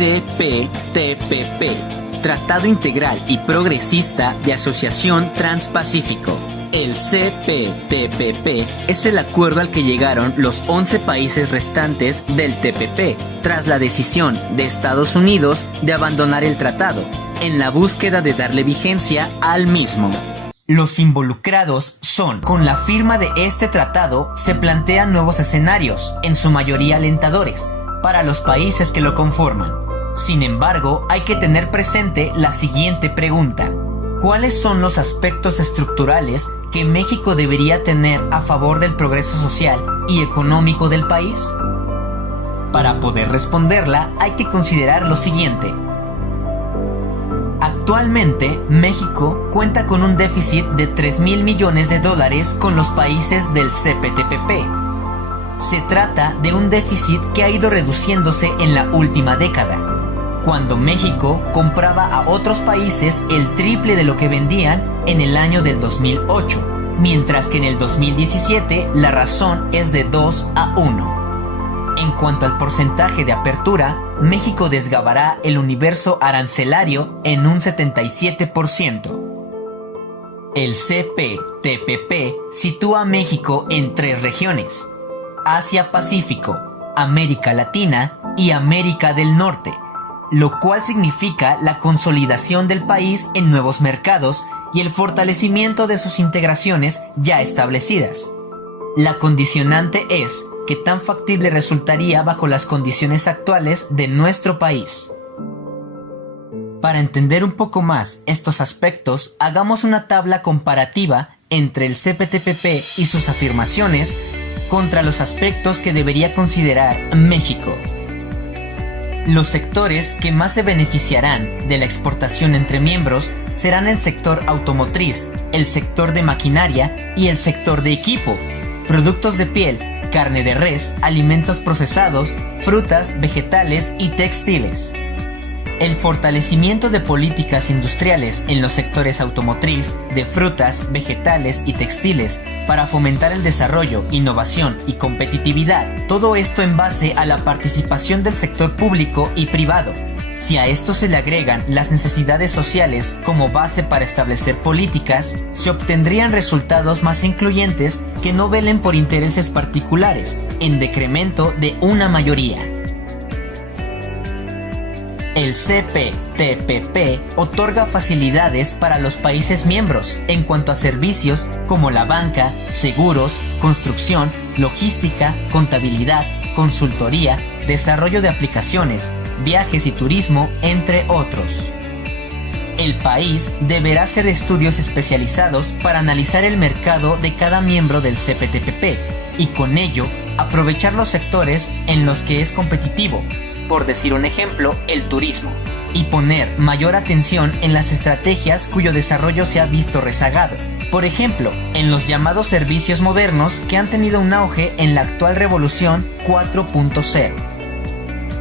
CPTPP, Tratado Integral y Progresista de Asociación Transpacífico. El CPTPP es el acuerdo al que llegaron los 11 países restantes del TPP, tras la decisión de Estados Unidos de abandonar el tratado, en la búsqueda de darle vigencia al mismo. Los involucrados son: con la firma de este tratado se plantean nuevos escenarios, en su mayoría alentadores, para los países que lo conforman. Sin embargo, hay que tener presente la siguiente pregunta: ¿cuáles son los aspectos estructurales que México debería tener a favor del progreso social y económico del país? Para poder responderla, hay que considerar lo siguiente. Actualmente, México cuenta con un déficit de 3,000 millones de dólares con los países del CPTPP. Se trata de un déficit que ha ido reduciéndose en la última década, cuando México compraba a otros países el triple de lo que vendían en el año del 2008, mientras que en el 2017 la razón es de 2-1. En cuanto al porcentaje de apertura, México desgavará el universo arancelario en un 77%. El CPTPP sitúa a México en 3 regiones: Asia-Pacífico, América Latina y América del Norte, lo cual significa la consolidación del país en nuevos mercados y el fortalecimiento de sus integraciones ya establecidas. La condicionante es que tan factible resultaría bajo las condiciones actuales de nuestro país. Para entender un poco más estos aspectos, hagamos una tabla comparativa entre el CPTPP y sus afirmaciones contra los aspectos que debería considerar México. Los sectores que más se beneficiarán de la exportación entre miembros serán el sector automotriz, el sector de maquinaria y el sector de equipo, productos de piel, carne de res, alimentos procesados, frutas, vegetales y textiles. El fortalecimiento de políticas industriales en los sectores automotriz, de frutas, vegetales y textiles para fomentar el desarrollo, innovación y competitividad. Todo esto en base a la participación del sector público y privado. Si a esto se le agregan las necesidades sociales como base para establecer políticas, se obtendrían resultados más incluyentes que no velen por intereses particulares, en decremento de una mayoría. El CPTPP otorga facilidades para los países miembros en cuanto a servicios como la banca, seguros, construcción, logística, contabilidad, consultoría, desarrollo de aplicaciones, viajes y turismo, entre otros. El país deberá hacer estudios especializados para analizar el mercado de cada miembro del CPTPP y con ello aprovechar los sectores en los que es competitivo, por decir un ejemplo, el turismo, y poner mayor atención en las estrategias cuyo desarrollo se ha visto rezagado. Por ejemplo, en los llamados servicios modernos que han tenido un auge en la actual revolución 4.0.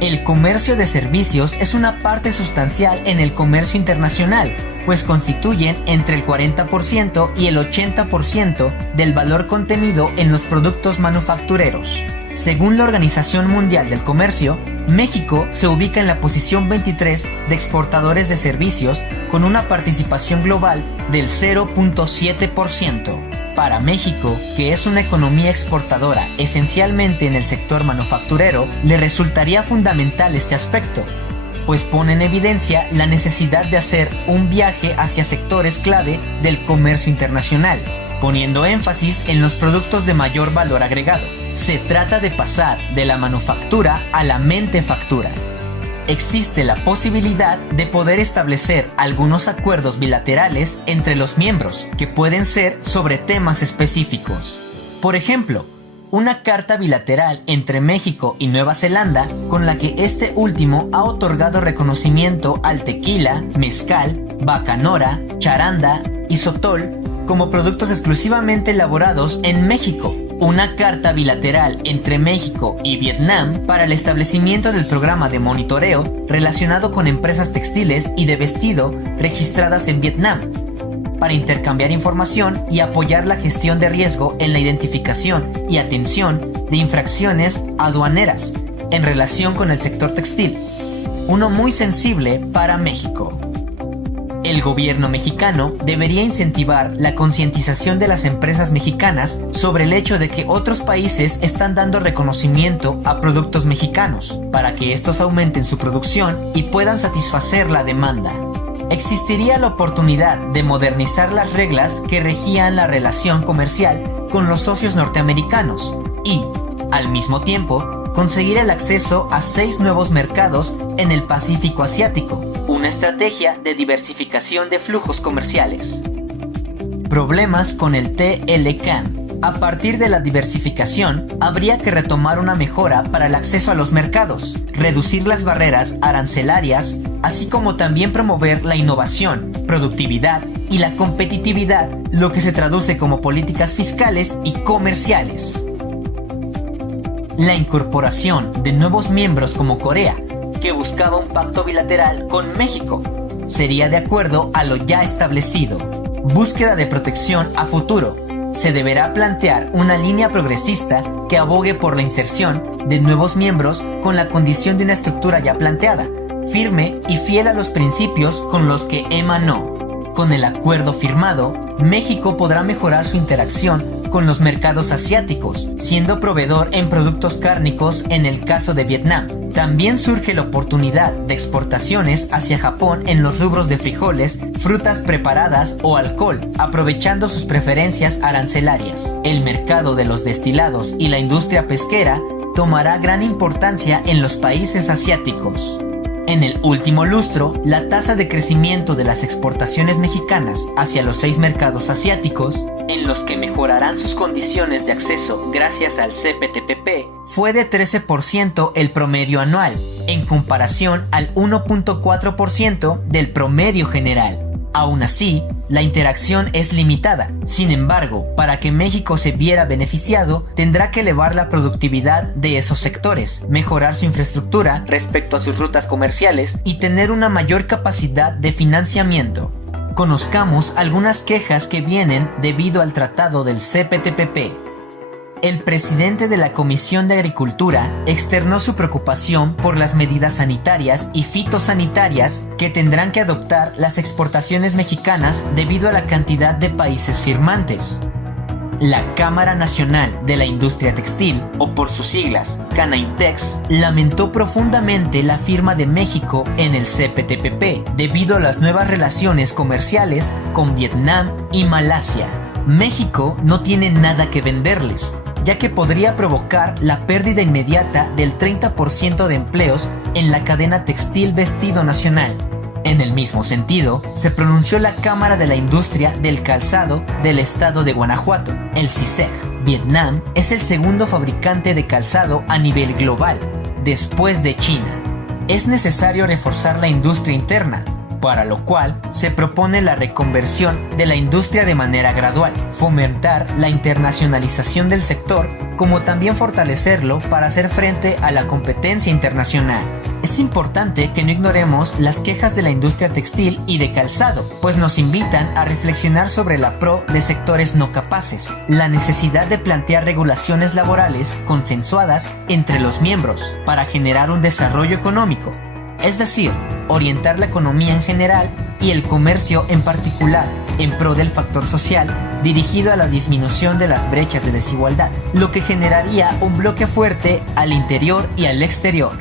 El comercio de servicios es una parte sustancial en el comercio internacional, pues constituyen entre el 40% y el 80% del valor contenido en los productos manufactureros. Según la Organización Mundial del Comercio, México se ubica en la posición 23 de exportadores de servicios con una participación global del 0.7%. Para México, que es una economía exportadora esencialmente en el sector manufacturero, le resultaría fundamental este aspecto, pues pone en evidencia la necesidad de hacer un viaje hacia sectores clave del comercio internacional, poniendo énfasis en los productos de mayor valor agregado. Se trata de pasar de la manufactura a la mentefactura. Existe la posibilidad de poder establecer algunos acuerdos bilaterales entre los miembros que pueden ser sobre temas específicos. Por ejemplo, una carta bilateral entre México y Nueva Zelanda con la que este último ha otorgado reconocimiento al tequila, mezcal, bacanora, charanda y sotol como productos exclusivamente elaborados en México. Una carta bilateral entre México y Vietnam para el establecimiento del programa de monitoreo relacionado con empresas textiles y de vestido registradas en Vietnam, para intercambiar información y apoyar la gestión de riesgo en la identificación y atención de infracciones aduaneras en relación con el sector textil. uno muy sensible para México. El gobierno mexicano debería incentivar la concientización de las empresas mexicanas sobre el hecho de que otros países están dando reconocimiento a productos mexicanos, para que estos aumenten su producción y puedan satisfacer la demanda. Existiría la oportunidad de modernizar las reglas que regían la relación comercial con los socios norteamericanos y, al mismo tiempo, conseguir el acceso a 6 nuevos mercados en el Pacífico Asiático. Una estrategia de diversificación de flujos comerciales. Problemas con el TLCAN. A partir de la diversificación, habría que retomar una mejora para el acceso a los mercados, reducir las barreras arancelarias, así como también promover la innovación, productividad y la competitividad, lo que se traduce como políticas fiscales y comerciales. La incorporación de nuevos miembros como Corea, que buscaba un pacto bilateral con México, sería de acuerdo a lo ya establecido. Búsqueda de protección a futuro. Se deberá plantear una línea progresista que abogue por la inserción de nuevos miembros con la condición de una estructura ya planteada, firme y fiel a los principios con los que emanó. Con el acuerdo firmado, México podrá mejorar su interacción con los mercados asiáticos, siendo proveedor en productos cárnicos en el caso de Vietnam. También surge la oportunidad de exportaciones hacia Japón en los rubros de frijoles, frutas preparadas o alcohol, aprovechando sus preferencias arancelarias. El mercado de los destilados y la industria pesquera tomará gran importancia en los países asiáticos. En el último lustro, la tasa de crecimiento de las exportaciones mexicanas hacia los 6 mercados asiáticos, en los que mejorarán sus condiciones de acceso gracias al CPTPP, fue de 13% el promedio anual, en comparación al 1.4% del promedio general. Aún así, la interacción es limitada. Sin embargo, para que México se viera beneficiado, tendrá que elevar la productividad de esos sectores, mejorar su infraestructura respecto a sus rutas comerciales y tener una mayor capacidad de financiamiento. Conozcamos algunas quejas que vienen debido al tratado del CPTPP. El presidente de la Comisión de Agricultura externó su preocupación por las medidas sanitarias y fitosanitarias que tendrán que adoptar las exportaciones mexicanas debido a la cantidad de países firmantes. La Cámara Nacional de la Industria Textil, o por sus siglas, Canaintex, lamentó profundamente la firma de México en el CPTPP debido a las nuevas relaciones comerciales con Vietnam y Malasia. México no tiene nada que venderles, ya que podría provocar la pérdida inmediata del 30% de empleos en la cadena textil vestido nacional. En el mismo sentido, se pronunció la Cámara de la Industria del Calzado del estado de Guanajuato, el CISEG. Vietnam es el segundo fabricante de calzado a nivel global, después de China. Es necesario reforzar la industria interna, para lo cual se propone la reconversión de la industria de manera gradual, fomentar la internacionalización del sector, como también fortalecerlo para hacer frente a la competencia internacional. Es importante que no ignoremos las quejas de la industria textil y de calzado, pues nos invitan a reflexionar sobre la pro de sectores no capaces, la necesidad de plantear regulaciones laborales consensuadas entre los miembros para generar un desarrollo económico, es decir, orientar la economía en general y el comercio en particular en pro del factor social dirigido a la disminución de las brechas de desigualdad, lo que generaría un bloque fuerte al interior y al exterior.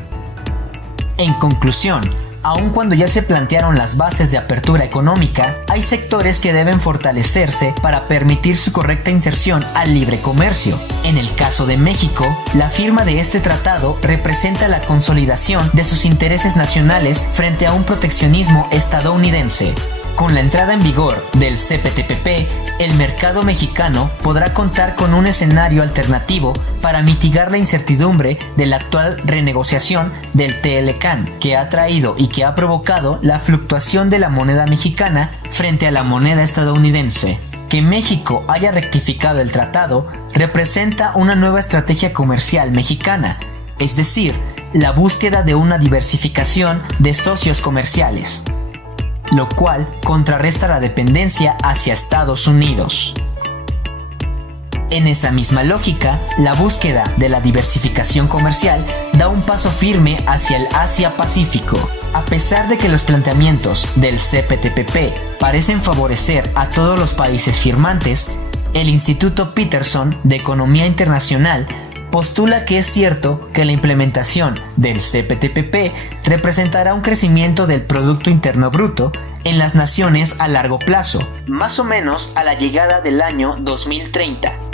En conclusión, aun cuando ya se plantearon las bases de apertura económica, hay sectores que deben fortalecerse para permitir su correcta inserción al libre comercio. En el caso de México, la firma de este tratado representa la consolidación de sus intereses nacionales frente a un proteccionismo estadounidense. Con la entrada en vigor del CPTPP, el mercado mexicano podrá contar con un escenario alternativo para mitigar la incertidumbre de la actual renegociación del TLCAN, que ha traído y que ha provocado la fluctuación de la moneda mexicana frente a la moneda estadounidense. Que México haya rectificado el tratado representa una nueva estrategia comercial mexicana, es decir, la búsqueda de una diversificación de socios comerciales, lo cual contrarresta la dependencia hacia Estados Unidos. En esa misma lógica, la búsqueda de la diversificación comercial da un paso firme hacia el Asia-Pacífico. A pesar de que los planteamientos del CPTPP parecen favorecer a todos los países firmantes, el Instituto Peterson de Economía Internacional postula que es cierto que la implementación del CPTPP representará un crecimiento del Producto Interno Bruto en las naciones a largo plazo, más o menos a la llegada del año 2030.